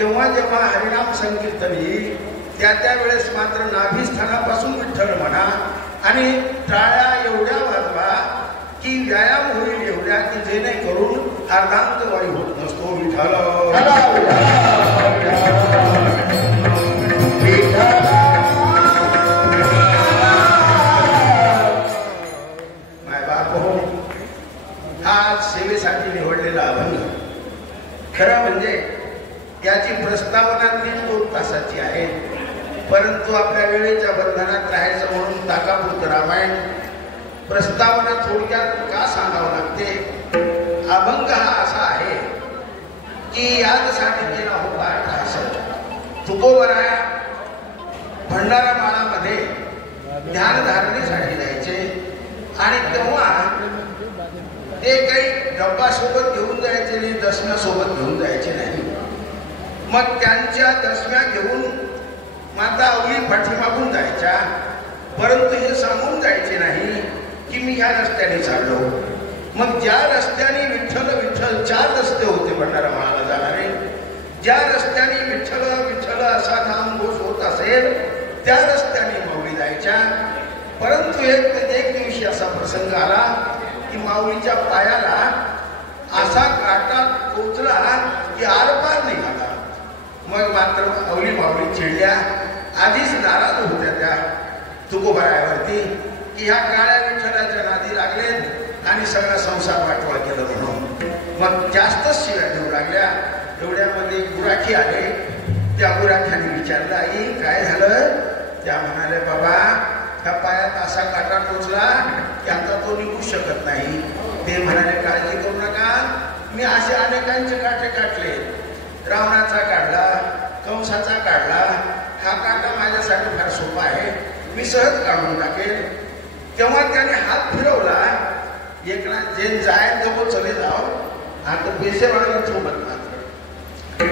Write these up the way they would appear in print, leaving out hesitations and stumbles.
जेव्हा जेव्हा हरिनाम संकीर्तन येईल त्या वेळेस मात्र नाभिस्थानापासून विठ्ठल म्हणा आणि टाळ्या एवढ्या वाजवा की व्यायाम होईल एवढ्या की जेणेकरून अर्धांग वायू होत नसतो. विठ्ठल माय बाप हो, हा सेवेसाठी निवडलेला अभंग खरं म्हणजे याची प्रस्तावना 3-2 तासाची आहे, परंतु आपल्या वेळेच्या बंधनात राहायचं म्हणून ताकापुरतं रामायण प्रस्तावना थोडक्यात का सांगावं लागते. अभंग हा असा आहे की यासाठी केला होता असं तुकोबराया भंडारा माळामध्ये ध्यान धारणेसाठी जायचे आणि तेव्हा ते काही डब्बा सोबत घेऊन जायचे नाही, दशम्या सोबत घेऊन जायचे नाही. मग त्यांच्या दशम्या घेऊन माता अवली पाठीमागून जायच्या, परंतु हे सांगून जायचे नाही की मी ह्या रस्त्याने चाललो. मग ज्या रस्त्याने विठ्ठल विठ्ठल 4 रस्ते होते भंडारा माळाला जाणारे, ज्या रस्त्याने विठ्ठल विठ्ठल असा नामघोष होत असेल त्या रस्त्याने माऊली जायच्या. परंतु एक दिवशी असा प्रसंग आला की माऊलीच्या पायाला असा काटा टोचला की आरपार निघाला. मग मात्र अवली माऊली चिडल्या, आधीच नाराज होत्या त्या तुकोबरायावरती की ह्या काळ्या विठ्ठलाच्या नादी लागलेत आणि सगळा संसार वाटवा केलं म्हणून. मग जास्तच शिव्या देऊ लागल्या. एवढ्यामध्ये गुराखी आले. त्या गुराख्याने विचारलं, आई काय झालं? त्या म्हणाले, बाबा ह्या पायात असा काटा टोचला की आता तो निघू शकत नाही. ते म्हणाले, काळजी करू नका, मी असे अनेकांचे काटे काढले, रावणाचा काढला, कंसाचा काढला, हा काटा माझ्यासाठी फार सोपा आहे, मी सहज काढून टाकेल. तेव्हा त्याने हात फिरवला, एकनाथ जे जाय तो चले जाओ, आता पैसे वाढवून सोबत मात्र.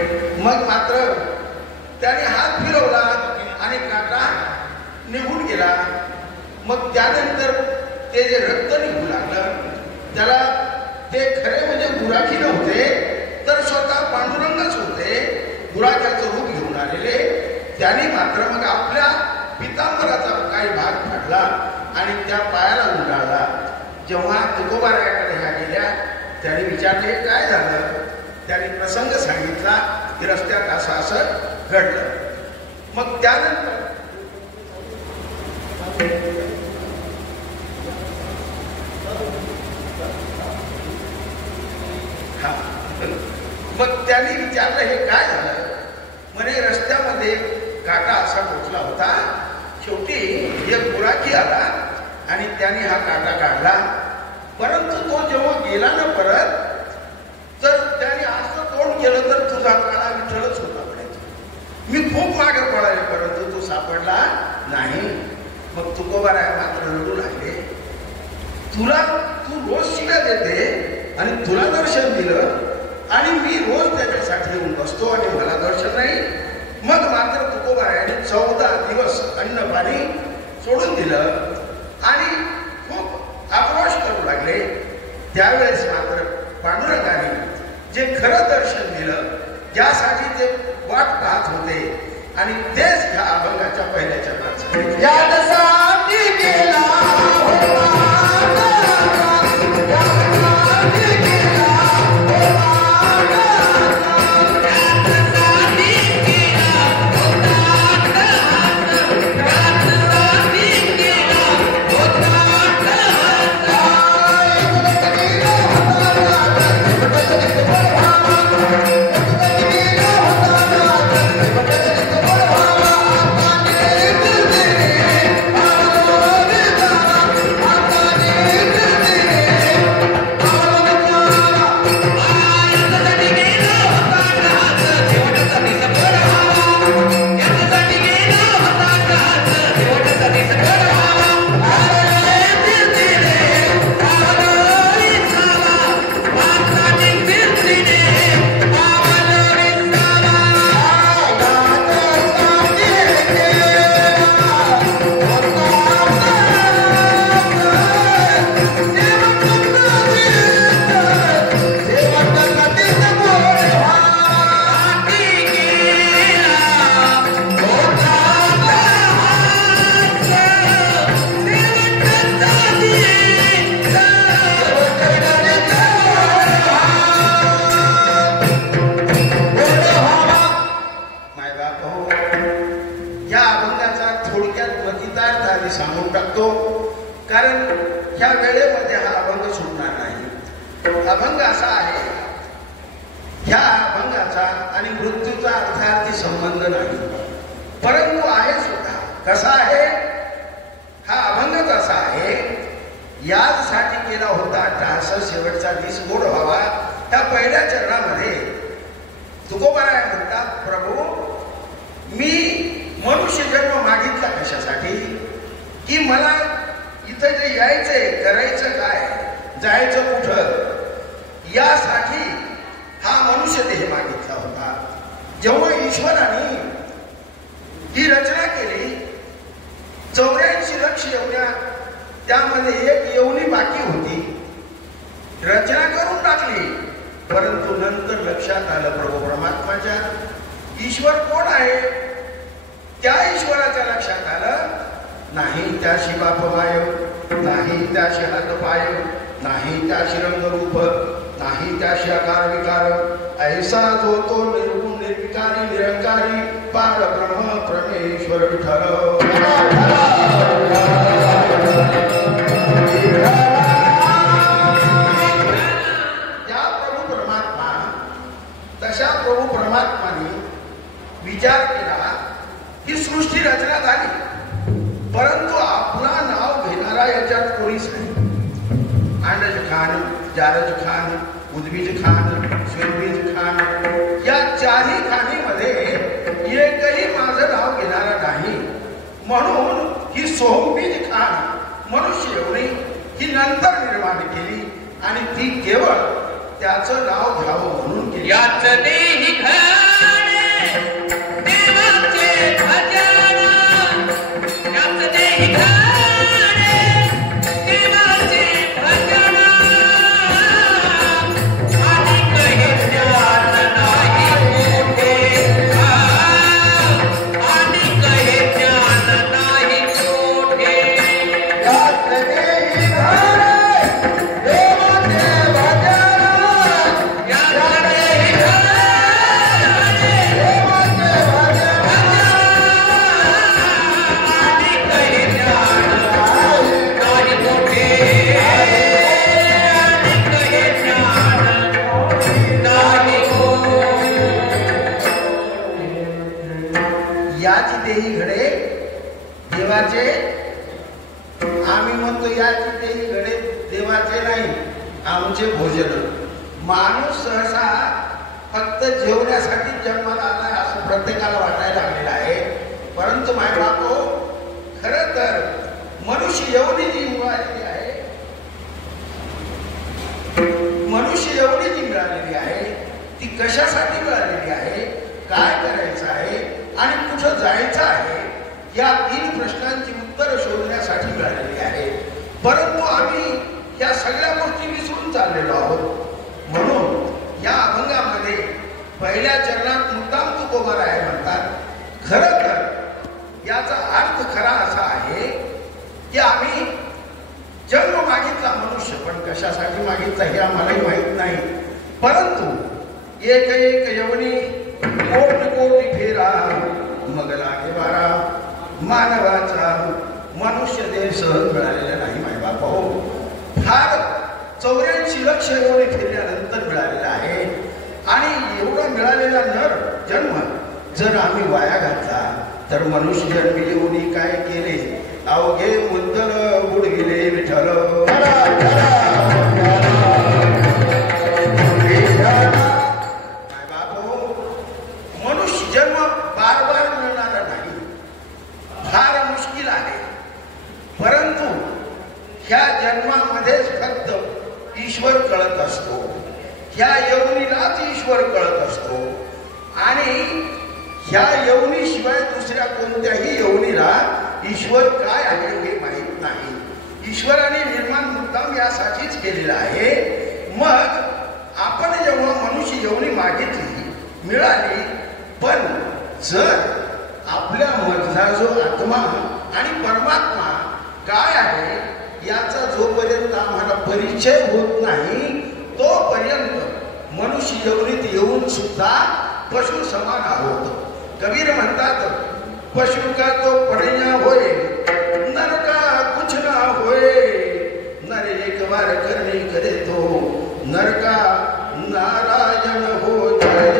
मग मात्र त्याने हात फिरवला आणि काटा निघून गेला. मग त्यानंतर ते जे रक्त निघू लागलं त्याला ते खरे म्हणजे गुराखी नव्हते तर स्वतः पांडुरंगच होते, गुराख्याचं रूप घेऊन आलेले. त्याने मात्र मग आपल्या पितांबराचा काही भाग फाडला आणि त्या पायाला गुंडाळला. जेव्हा तुकोबारायाकडे ह्या गेल्या त्याने विचारले, काय झालं? त्याने प्रसंग सांगितला की रस्त्यात असं असं घडलं. मग त्यानंतर मग त्यांनी विचारलं, हे काय झालं? म्हणे रस्त्यामध्ये काटा असा टोचला होता, शेवटी एक गुराखी आला आणि त्याने हा काटा काढला. परंतु तो जेव्हा गेला ना परत, तर त्याने असं तोंड केलं तर तुझा काळा विठ्ठलच होता म्हणायचं. मी खूप मागे पळाले परंतु तो सापडला नाही. मग तुकोबाराया मात्र रडू लागले, तू रोज शिव्या देते आणि तुला दर्शन दिलं आणि मी रोज त्याच्यासाठी येऊन बसतो आणि मला दर्शन नाही. मग मात्र तुकोबारायाने 14 दिवस अन्न पाणी सोडून दिलं आणि खूप आक्रोश करू लागले. त्यावेळेस मात्र पांडुरंगाने जे खरं दर्शन दिलं, ज्यासाठी ते वाट पाहत होते आणि तेच ह्या अभंगाच्या पहिल्या चरणात मायबाप हो, या अभंगाचा थोडक्यात मतितार्थ आधी सांगून टाकतो, कारण ह्या वेळेमध्ये हा अभंग सुटणार नाही. अभंग असा आहे, ह्या अभंगाचा आणि मृत्यूचा अर्थार्थी संबंध नाही, परंतु आहे सुद्धा. कसा आहे हा अभंगच? असा आहे, याचसाठी केला होता अट्टहास शेवटचा दिस गोड व्हावा. त्या पहिल्या चरणामध्ये तुकोबाराय म्हणतात, प्रभू मी मनुष्य जन्म मागितला कशासाठी? की मला इथं जे यायचंय, करायचं काय, जायचं कुठं, यासाठी हा मनुष्य देह मागितला होता. जेव्हा ईश्वराने ही रचना केली, 84 लक्ष एवढ्या, त्यामध्ये एक येवणी बाकी होती, रचना करून टाकली. परंतु नंतर लक्षात आलं प्रभू परमात्माच्या, ईश्वर कोण आहे? त्या ईश्वराच्या लक्षात आलं, नाही त्याशी बाप माय, नाही त्याशी हात पाय, नाही त्याशी रंगरूप, नाही त्याशी आकार विकार, ऐसा जो तो निर्गुण निर्विकारी निरंकारी पार ब्रह्म परमेश्वर विठ्ठल. त्या प्रभू परमात्मा, तशा प्रभू परमात्माने विचार केला, ही सृष्टी रचना झाली, परंतु आपला नाव घेणारा याच्यात कोणीच नाही. अंडज खान, जारज खान, उद्भिज खान, स्वेदबीज खान, या चारही खाणीमध्ये एकही माझं नाव घेणारा नाही. म्हणून ही सोमबीज खान मनुष्य एवढी ही नंतर निर्माण केली आणि ती केवळ त्याचं नाव घ्यावं म्हणून केली. याच देही घाणे देवाचे भजन, याच देही घाणे देवाचे भजन, आणि कहे ज्ञान नाही कोठे, आणि कहे ज्ञान नाही कोठे. याच देही घाणे देवाचे भजन, याच देही घाणे देवाचे भजन, आणि कहे ज्ञान नाही कोठे, आणि कहे ज्ञान नाही कोठे. याची देही घडे देवाचे. आम्ही म्हणतो याची देही घडे देवाचे नाही, आमचे भोजन. माणूस सहसा फक्त जेवण्यासाठी जन्माला आलाय असं प्रत्येकाला वाटायला लागलेलं आहे. परंतु मायबापो, खरं तर मनुष्य एवढी जी मिळालेली आहे, मनुष्य एवढी जी मिळालेली आहे, ती कशासाठी मिळालेली आहे, काय करायचं आहे आणि कुठं जायचं आहे, या 3 प्रश्नांची उत्तर शोधण्यासाठी मिळालेली आहे. परंतु आम्ही या सगळ्या गोष्टी विसरून चाललेलो आहोत. म्हणून या अभंगामध्ये पहिल्या चरणात मुद्दाम तुकोबाराय म्हणतात, खरं तर याचा अर्थ खरा असा आहे की आम्ही जन्म मागितला मनुष्य, पण कशासाठी मागितला हे आम्हालाही माहीत नाही. परंतु एक एक यवनी कोटी कोटी फेरा मग लागे बारा, मानवाचा मनुष्य देह सहज मिळालेला नाही मायबाप हो. फार 84 लक्ष एवढे फिरल्यानंतर मिळालेला आहे. आणि एवढा मिळालेला नर जन्म जर आम्ही वाया घातला तर मनुष्य जन्मी येऊन काय केले, अवघे मुद्दल बुडविले विठ्ठल. मनुष्य जन्म बार बार मिळणारा नाही, फार मुश्किल आहे. परंतु ह्या जन्मामध्येच फक्त ईश्वर कळत असतो, ह्या यवनीलाच ईश्वर कळत असतो. आणि ह्या यवनीशिवाय दुसऱ्या कोणत्याही यवनीला ईश्वर काय आहे हे माहीत नाही. ईश्वराने निर्माण मुद्दाम यासाठीच केलेला आहे. मग आपण जेव्हा मनुष्य यवनी मागितली, मिळाली, पण जर आपल्या मधला जो आत्मा आणि परमात्मा काय आहे याचा जोपर्यंत आम्हाला परिचय होत नाही, तोपर्यंत मनुष्य यवनीत येऊन सुद्धा पशु समान आहोत. कबीर म्हणतात, पशु का तो पढ़िया होए, नर का कुछ ना होए, नर एक बार करनी करे तो नर का नारायण हो जाए।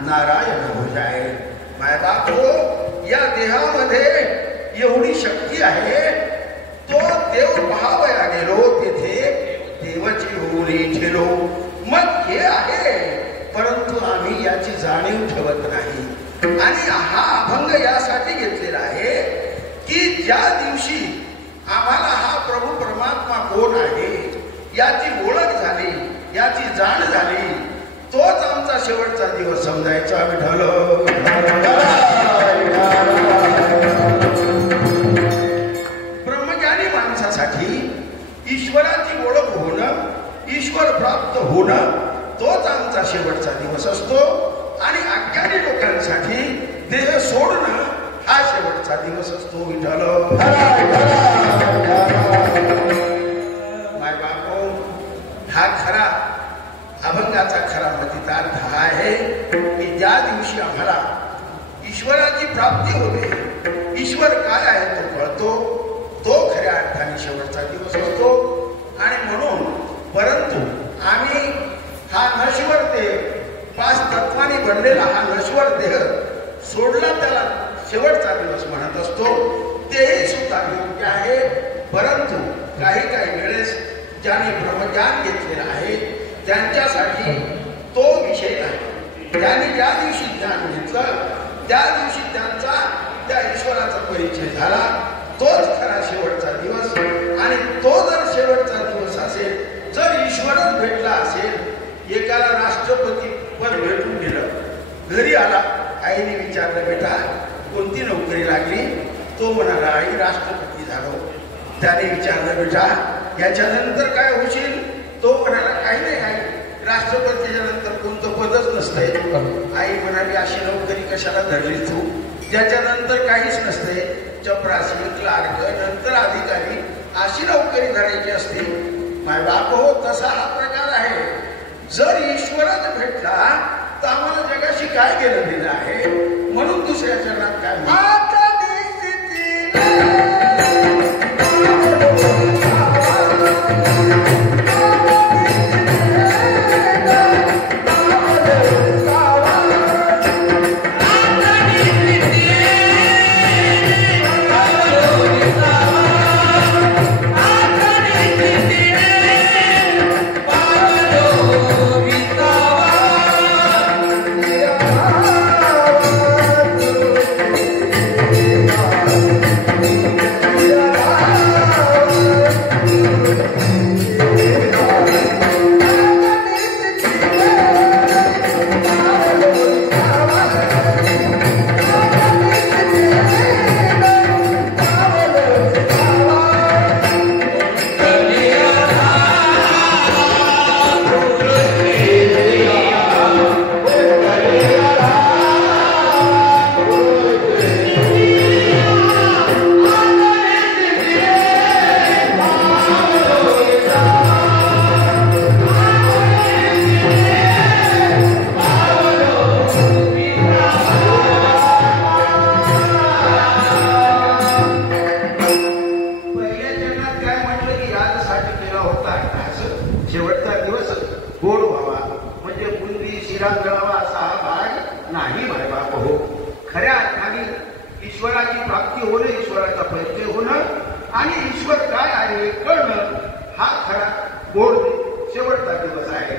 नारायण हो जाए। माय बापो, या देहामध्ये एवढी शक्ती आहे, तो देव पहावया गेलो, तेथे देवाची होली ठेलो। मग हे आहे, परंतु आम्ही याची जाणीव ठेवत नाही। आणि हा अभंग यासाठी घेतलेला आहे की ज्या दिवशी आम्हाला हा प्रभू परमात्मा कोण आहे याची ओळख झाली, याची जाण झाली, तोच आमचा शेवटचा दिवस समजायचा। विठ्ठल ब्रह्मज्ञानी माणसासाठी ईश्वराची ओळख होणं, ईश्वर प्राप्त होणं, तोच आमचा शेवटचा दिवस असतो। आणि अज्ञानी लोकांसाठी देह सोडणं हा शेवटचा दिवस असतो। विठ्ठल माय बापो, हा खरा अभंगाचा खरा मतितार्थ हा आहे की ज्या दिवशी आम्हाला ईश्वराची प्राप्ती होते, ईश्वर काय आहे तो कळतो, तो खऱ्या अर्थाने शेवटचा दिवस असतो। आणि म्हणून परंतु आम्ही हा नश्वर देह, 5 तत्वांनी बनलेला हा नश्वर देह सोडला, त्याला शेवटचा दिवस म्हणत असतो। तेही सुद्धा योग्य आहे, परंतु काही काही वेळेस ज्यांनी ब्रह्मज्ञान घेतलेलं आहे त्यांच्यासाठी तो विषय नाही। त्यांनी ज्या दिवशी ज्ञान घेतलं त्या दिवशी त्यांचा त्या ईश्वराचा परिचय झाला, तोच खरा शेवटचा दिवस। आणि तो जर शेवटचा दिवस असेल, जर ईश्वरच भेटला असेल, एकाला राष्ट्रपती पद भेटून गेलं, घरी आला, आईने विचारलं, बेटा कोणती नोकरी लागली? तो म्हणाला, आई राष्ट्रपती झालो। त्याने विचारलं, बेटा याच्यानंतर काय होशील? तो म्हणाला, काही नाही आई, राष्ट्रपतीच्या नंतर कोणतं पदच नसतंय। आई म्हणाली, अशी नोकरी कशाला धरली तू, ज्याच्यानंतर काहीच नसते, चपरासी, क्लार्क, नंतर अधिकारी, अशी नोकरी धरायची असते। माय बाप हो, तसा हा प्रकार आहे। जर ईश्वरच भेटला तर आम्हाला जगाशी काय घेणं देणं आहे? म्हणून दुसऱ्या चरणात काय ईश्वराची प्राप्ती होणे, ईश्वराचा परिचय होणं आणि ईश्वर काय आहे कळणं, हा खरा गोड शेवटचा दिवस आहे।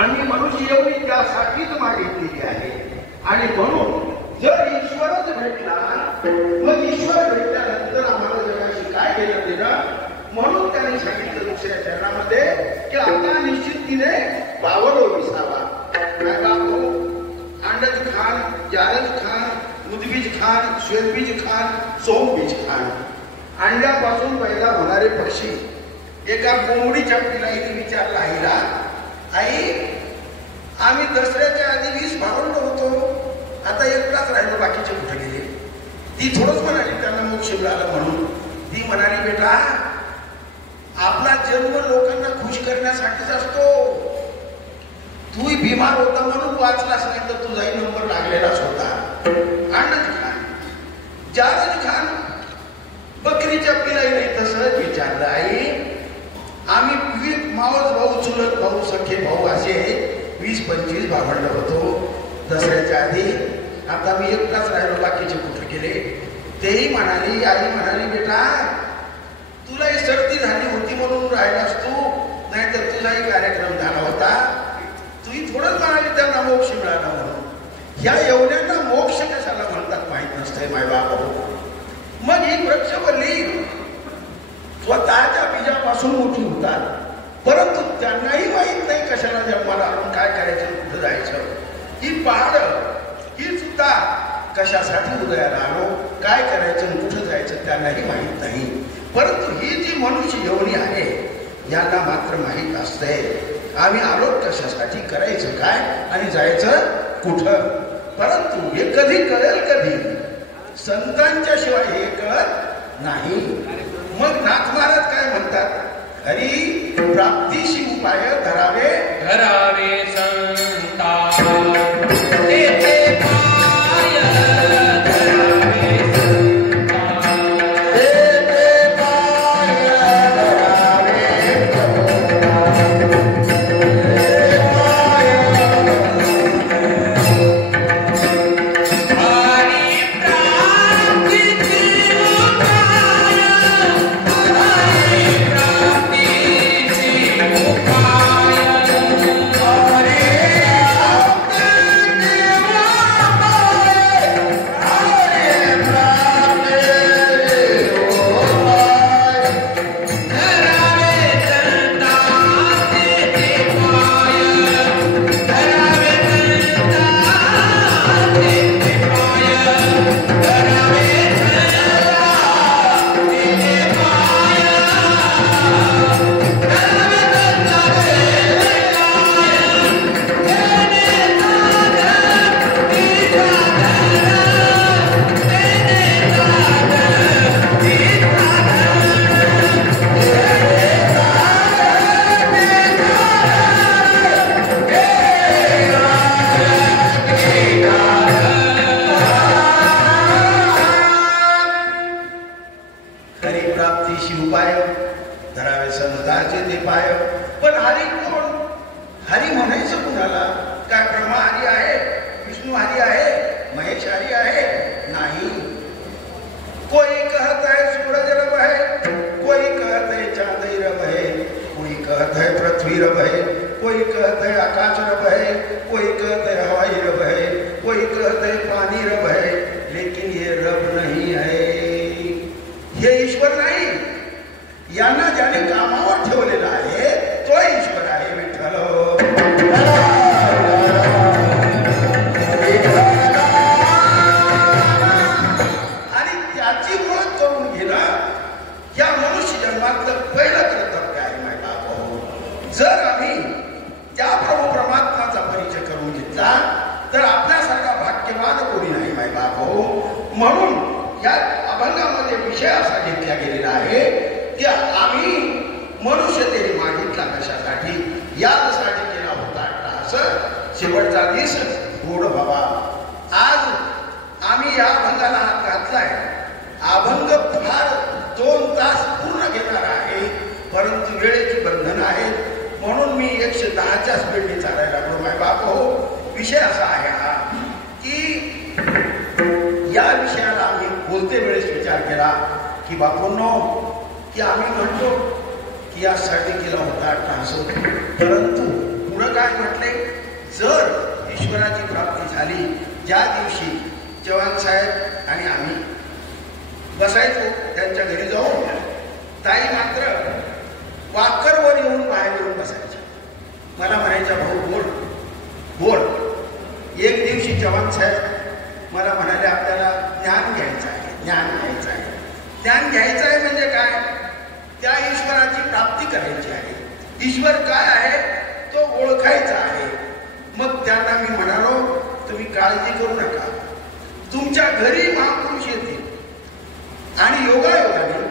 आणि मनुष्य एवढी त्यासाठीच मागितलेली आहे। आणि म्हणून जर ईश्वरच भेटला, मग ईश्वर भेटल्यानंतर आम्हाला जगाशी काय केलं देणं? म्हणून त्यांनी सांगितलं दुसऱ्या चरणामध्ये की आता निश्चितीने बावलो विसावा। काय बापू, अंडज खान, जारज खान, उद्बीज खान, श्वेतबीज खान, सोमबीज खान, अंड्यापासून पैदा होणारे पक्षी एका कोंबडीच्या पिलाईने विचारला आईला, आई आम्ही दसऱ्याच्या आधी 20 भावंड होतो, आता एकटाच राहिलो, बाकीचे कुठे गेले? ती थोडंच म्हणाली त्यांना मोक्ष मिळाला म्हणून. ती म्हणाली, बेटा आपला जन्म लोकांना खुश करण्यासाठीच असतो. तूही बिमार होता म्हणून वाचलास, नाही तर तुझाही नंबर लागलेलाच होता. आनंद खान, जारद खान बकरीच्या पिलाईने तसंच विचारलं, आई आम्ही मावस भाऊ, चुलत भाऊ, सख्खे भाऊ असे 20-25 भावंड होतो दसऱ्याच्या आधी, आता मी एकटाच राहिलो, बाकीचे कुठे गेले? तेही म्हणाली, आई म्हणाली, बेटा तुलाही सर्दी झाली होती म्हणून राहिलास तू, नाहीतर तुझाही कार्यक्रम झाला होता. तुही थोडंच म्हणाली त्यांना मोक्ष मिळाला म्हणून. ह्या एवढ्यांना मोक्ष कशाला म्हणतात माहित नसतंय मायबाप. मग ही वृक्षवल्ली स्वतःच्या बीजापासून मोठी होतात, परंतु त्यांनाही माहित नाही कशाला जन्माला आणून काय करायचं, कुठं जायचं. ही पहाड ही सुद्धा कशासाठी उदयाला आलो, काय करायचं, कुठं जायचं त्यांनाही माहित नाही. परंतु ही जी मनुष्य योनी आहे यांना मात्र माहीत असतंय आम्ही आलो कशासाठी, करायचं काय आणि जायचं कुठं. परंतु हे कधी कळेल, कधी संतांच्या शिवाय हे कळत नाही. मग नाथ महाराज काय म्हणतात, हरी प्राप्तीशी उपाय धरावे धरावे संता तेथे पाय धरावे संता तेथे पाय धरावे ज्ञान घ्यायचं आहे ईश्वर काय आहे तो ओळखायचा आहे. मग त्यांना मी म्हणालो, तुम्ही काळजी करू नका, तुमच्या घरी महापुरुष येतील. आणि योगायोगाने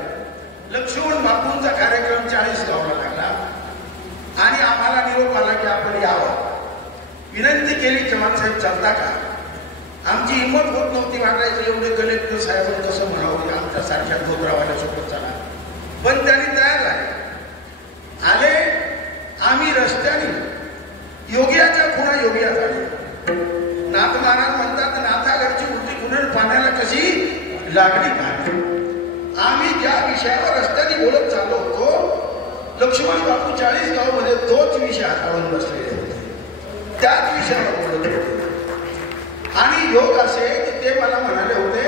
लक्ष्मण बापूंचा कार्यक्रम 40 गावला लागला आणि आम्हाला निरोप आला की आपण यावं. विनंती केली, चव्हाण साहेब चालता का? आमची हिंमत होत नव्हती, वाटायचं एवढे कलेक्टर साहेब कसं म्हणावं, आमच्यासारख्या धोत्रावाल्या सोबत चला. पण त्यांनी तयार झाले, आले. आम्ही रस्त्याने योग्याच्या खुणा योग्या झाले. नाथ महाराज म्हणतात, नाथागरची उलटी खुणण पाण्याला कशी लागली पाणी. आम्ही ज्या विषयावर रस्त्याने बोलत चाललो होतो, लक्ष्मण बापू 40 गावमध्ये तोच विषय हाताळून बसलेले होते, त्याच विषयावर बोलत होते. आणि योग असे की ते मला म्हणाले होते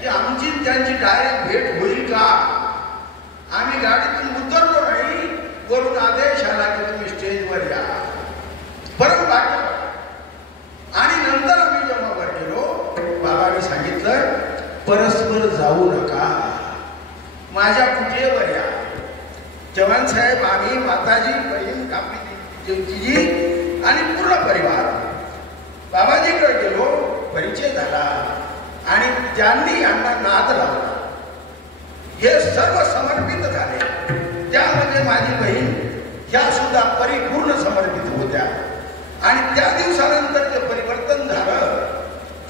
की आमची त्यांची डायरेक्ट भेट होईल का? आम्ही गाडीतून उतरलो नाही, वरून आदेश आला की तुम्ही स्टेजवर या. परत बाकी आणि नंतर आम्ही जेव्हा वर गेलो, बाबांनी सांगितलं परस्पर जाऊ नका, माझ्या कुटीवर या. चव्हाण साहेब, आम्ही, माताजी, बहीण, कापी जीजी आणि पूर्ण परिवार बाबाजीकडे गेलो. परिचय झाला आणि त्यांनी यांना नाद लावला. हे सर्व समर्पित झाले. त्यामध्ये माझी बहीण ह्या सुद्धा परिपूर्ण समर्पित होत्या. आणि त्या दिवसानंतर जे परिवर्तन झालं,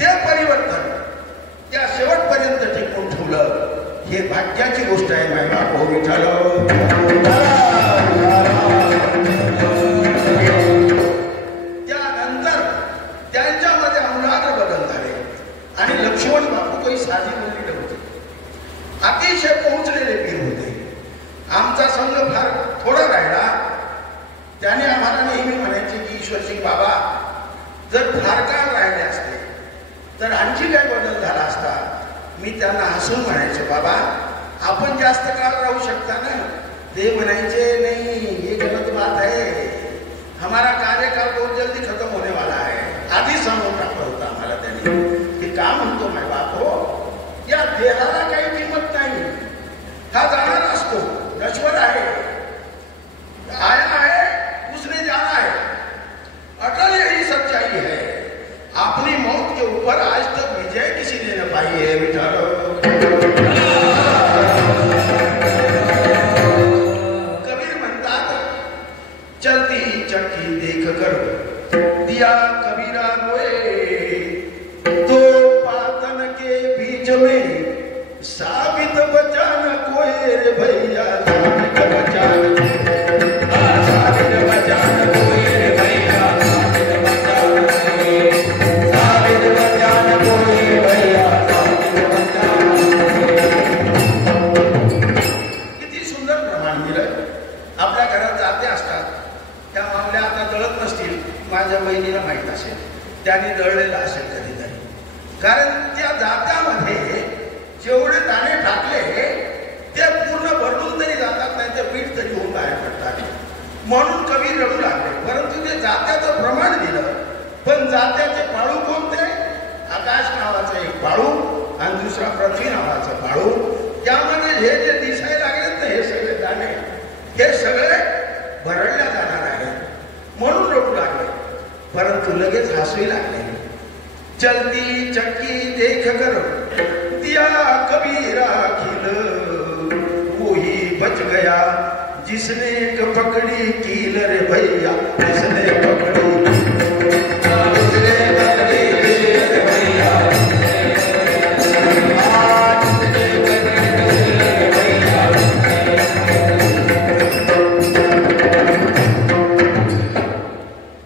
ते परिवर्तन त्या शेवटपर्यंत टिकून ठेवलं. हे भाग्याची गोष्ट आहे. माय बाप हो विठ्ठल. त्यानंतर त्यांच्यामध्ये आमूलाग्र बदल झाले आणि लक्ष्मण बापू काही साधी बोललेले होते, अतिशय पोहोचलेले पीर होते. आमचा संघ फार थोडा राहिला. त्याने आम्हाला नेहमी म्हणायचे की ईश्वरसिंग बाबा, जर फार काळ राहिले असते तर आणखी काय बदल झाला असता. मी त्यांना हसून म्हणायचो, बाबा आपण जास्त काळ राहू शकता ना. ते म्हणायचे, नहीं ये गलत बात है, हमारा कार्यकाल बहुत जल्दी खत्म होने वाला है. आधी सांगून टाकलं होतं आम्हाला त्यांनी की का म्हणतो माय बाप हो, या देहाला काही किंमत नाही, हा जाणार असतो, नश्वर आहे, आया है उसने जाना है, अटल यही सच्चाई है. अपनी मौत के ऊपर आज तक विजय किसी ने न पाई है. विठ्ठल. कबीर म्हणतात, चलती चक्की देख कर दिया कबीरा रोए, दो पातन के बीच में साबित बचान कोई रे भैया, साबित बचान, साबित बचान कोई रे भैया, साबित बचान कोई, साबित बचान कोई भैया, साबित बचान कोई. किती सुंदर प्रमाण दिलं. आपल्या घरात जाते असतात, त्या मामल्या आता दळत नसतील, माझ्या बहिणीला माहीत असेल, त्यांनी दळलेलं असेल कधीतरी. कारण त्या जात्यामध्ये जेवढे दाणे टाकले ते पूर्ण भरडून तरी जातात, नाही तर पीठ तरी होऊन बाहेर पडतात. म्हणून कवी रडू लागले. परंतु ते जात्याचं प्रमाण दिलं. पण जात्याचे पाळू कोणते? आकाश नावाचा एक पाळू आणि दुसरा पृथ्वी नावाचा पाळू. त्यामध्ये हे जे दिसायला लागलेत ना, हे सगळे दाणे, हे सगळे भरडल्या जाणार आहेत. म्हणून रडू लागले. परंतु लगेच हसू लागले. चलती चक्की देख कर दिया कबीरा खिल, वही बच गया जिसने पकड़ी कील रे भैया, जिसने पकड़ी, जिसने पकड़ी कील रे भैया,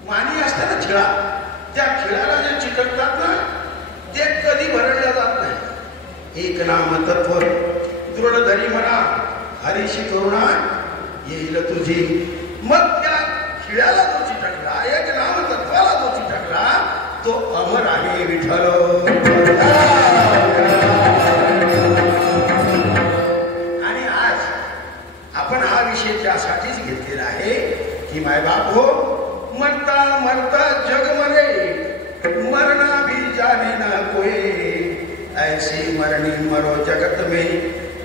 मानी असतं ना खिळा, त्या खिळाला जे चिकटतात ना, ते कधी भरडल्या जात नाही. एक नाम तत्व दृढ धरी म्हणा, हरीशी करुणा येईल तुझी. मग त्या खिळ्याला जो चिटकला, एक नाम तत्वाला जो चिटकला, तो अमर आहे. विठ्ठल. आणि आज आपण हा विषय त्यासाठीच घेतलेला आहे की मायबाप हो, मरता मरता जग मरे, मरना भी जाने ना कोई, ऐसी मरनी मरो जगत में,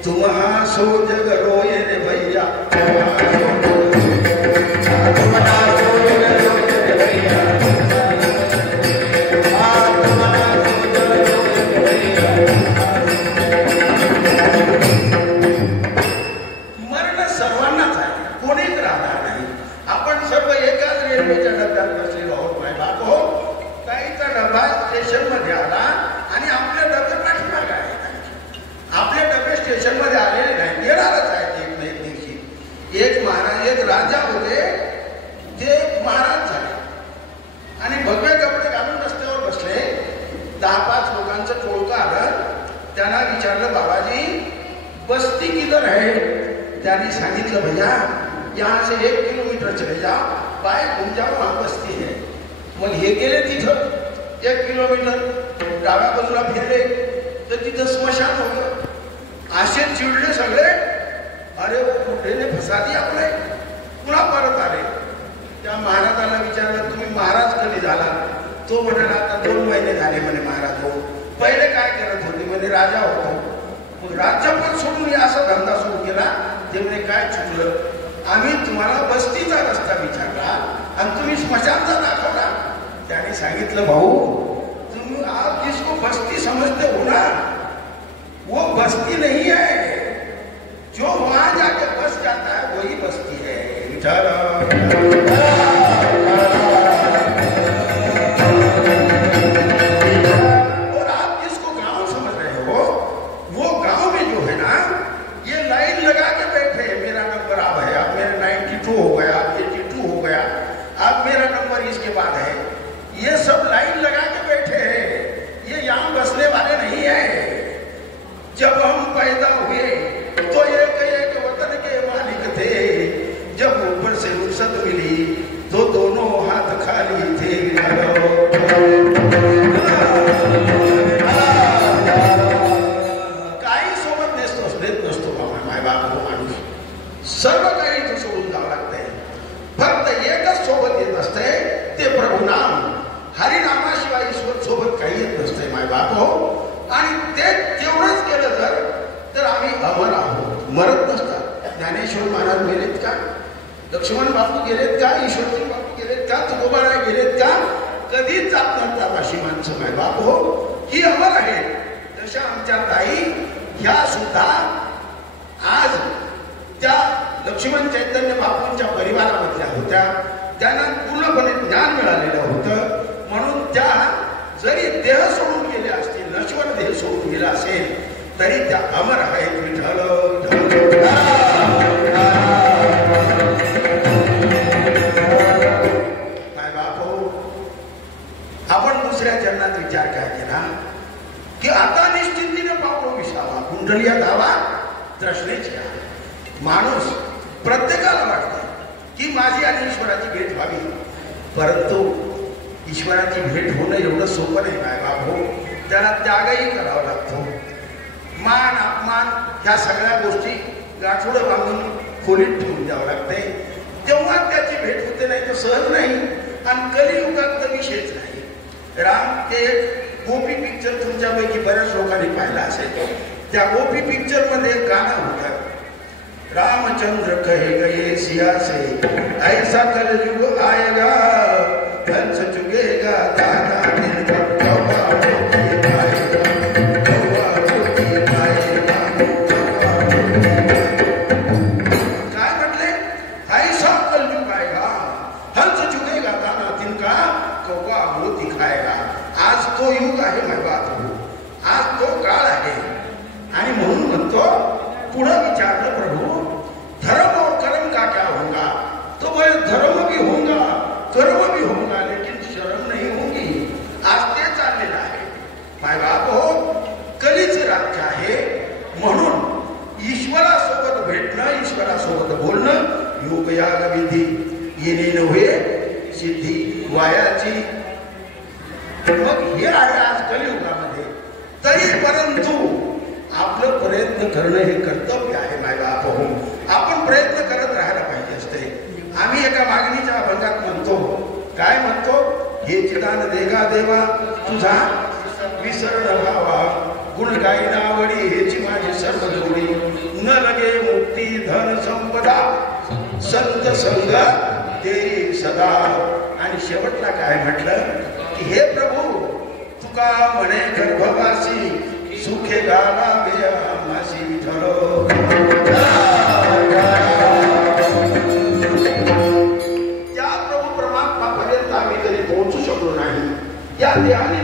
तुम हंसो जग रोए रे भैया. किधर है? त्याने सांगितलं भैया यहाँ से 1 किलोमीटर चले जाओ, बाय घूम जाओ, वहां बस्ती है. मग हे गेले तिथं 1 किलोमीटर डाव्या बाजूला फिरले तर तिथं स्मशान होतं. असे चिडले सगळे. अरे कुठेने फसा दिया आपले. पुन्हा परत आले. त्या महाराजाला विचारलं तुम्ही महाराज कधी झाला? तो म्हणाला आता 2 महिने झाले म्हणे महाराज हो. पहिले काय करत होते म्हणे राजा होतो. मग राज्य पण सोडून मी असा धंदा सुरू केला. ते म्हणे काय चुकलं? आम्ही तुम्हाला बस्तीचा रस्ता विचारला आणि तुम्ही स्मशानचा दाखवला. त्याने सांगितलं भाऊ तुम आप जिसको बस्ती समझते हो ना वो बस्ती नहीं है. जो वहां जाके बस जाता है वही बस्ती है. और आप जिसको गांव समझ रहे हो वो गांव में जो है ना ये लाइन लगा के बैठे हैं. मेरा नंबर अब है, अब मेरा 92 हो गया, अब 82 हो गया, अब मेरा नंबर इसके बाद है. ये सब लाइन लगा के बैठे हैं. ये यहाँ बसने वाले नहीं है. जब हम पैदा हुए तो एक वतन के मालिक थे. जब ऊपर से रुखसत मिली तो दोनों हाथ खाली थे. काही सोबत देत नसतो माय बाप माणूस. सर्व काही इथं सोडून जावं लागतंय. फक्त एकच सोबत येत असते ते प्रभू नाम. हरिनामाशिवाय ईश्वर सोबत काही येत नसतंय माय बाप हो. आणि ते तेवढंच केलं तर आम्ही अमर आहोत. मरत नसतात. ज्ञानेश्वर महाराज गेलेत का? लक्ष्मण बापू गेलेत का? ईश्वरजी बापू गेलेत का? तुकोबाराय गेलेत का? कधीच जात नसतात अशी माणसं माय बाप हो. ही अमर आहे. तशा आमच्या ताई ह्या सुद्धा आज त्या लक्ष्मण चैतन्य बापूंच्या परिवारामधल्या होत्या. त्यांना पूर्णपणे ज्ञान मिळालेलं होतं. म्हणून त्या जरी देह सोडून गेले असतील, नश्वर देह सोडून गेला असेल तरी त्या अमर आहेत. विठ्ठल काय बापू आपण दुसऱ्या चरणात विचार काय केला की आता निश्चिंतीने पावलो विसावा, कुंडलिया धावा तृष्णेची. माणूस प्रत्येकाला वाटतं की माझी आणि ईश्वराची भेट व्हावी. परंतु ईश्वराची भेट होणं एवढं सोपं नाही काय बाबू. त्याला त्यागही करावा लागतो. मान अपमान ह्या सगळ्या गोष्टी गाठोडं बांधून खोलीत ठेवून द्यावं लागते. तेव्हा त्याची भेट होते, नाही तर सहज नाही. आणि कलियुगात तर विषयच नाही. राम ते गोपी पिक्चर तुमच्यापैकी बऱ्याच लोकांनी पाहिला असेल. त्या गोपी पिक्चर मध्ये गाणं होतं. रामचंद्र कहे गए सिया से ऐसा कलयुग आएगा धन से चुगेगा दादा दिल का कौवा रोटी खाएगा, कौवा रोटी खाएगा, कौवा रोटी खाएगा. काय म्हटले? ऐसा कलयुग आएगा धन से चुगेगा दादा दिल का कौवा रोटी खाएगा. आज तो युग आहे माझा बाप. आज तो काळ आहे. आणि म्हणून म्हणतो पुढे विचारलं प्रभू धर्म और कर्म का क्या होगा? तो बोले धर्म भी होगा, कर्म भी होगा, लेकिन शर्म नहीं होगी. आज ते चाललेलं आहे. माय बाप हो, कलीचं राज्य आहे. म्हणून ईश्वरासोबत भेटणं, ईश्वरासोबत बोलणं, योगयाग विधी येणे नव्हे सिद्धी वायाची. मग हे आहे आज कलियुगामध्ये. तरी परंतु आपलं प्रयत्न करणं हे कर्तव्य आहे माय बाप हो. आपण प्रयत्न करत राहायला पाहिजे असते. आम्ही एका मागणीच्या अभंगात म्हणतो, काय म्हणतो? हे चिदान देगा देवा तुझा विसर न व्हावा, गुण गायना आवडी हेची माझी सर्व जोडी. न लगे मुक्ती धन संपदा संत संग तेरी सदा. आणि शेवटला काय म्हटलं की हे प्रभू तुका म्हणे गर्भवासी सुखे गावावे आम्हासी विठ्ठल. त्या प्रभू परमात्मा पर्यंत आम्ही कधी पोहोचू शकलो नाही. या देहाने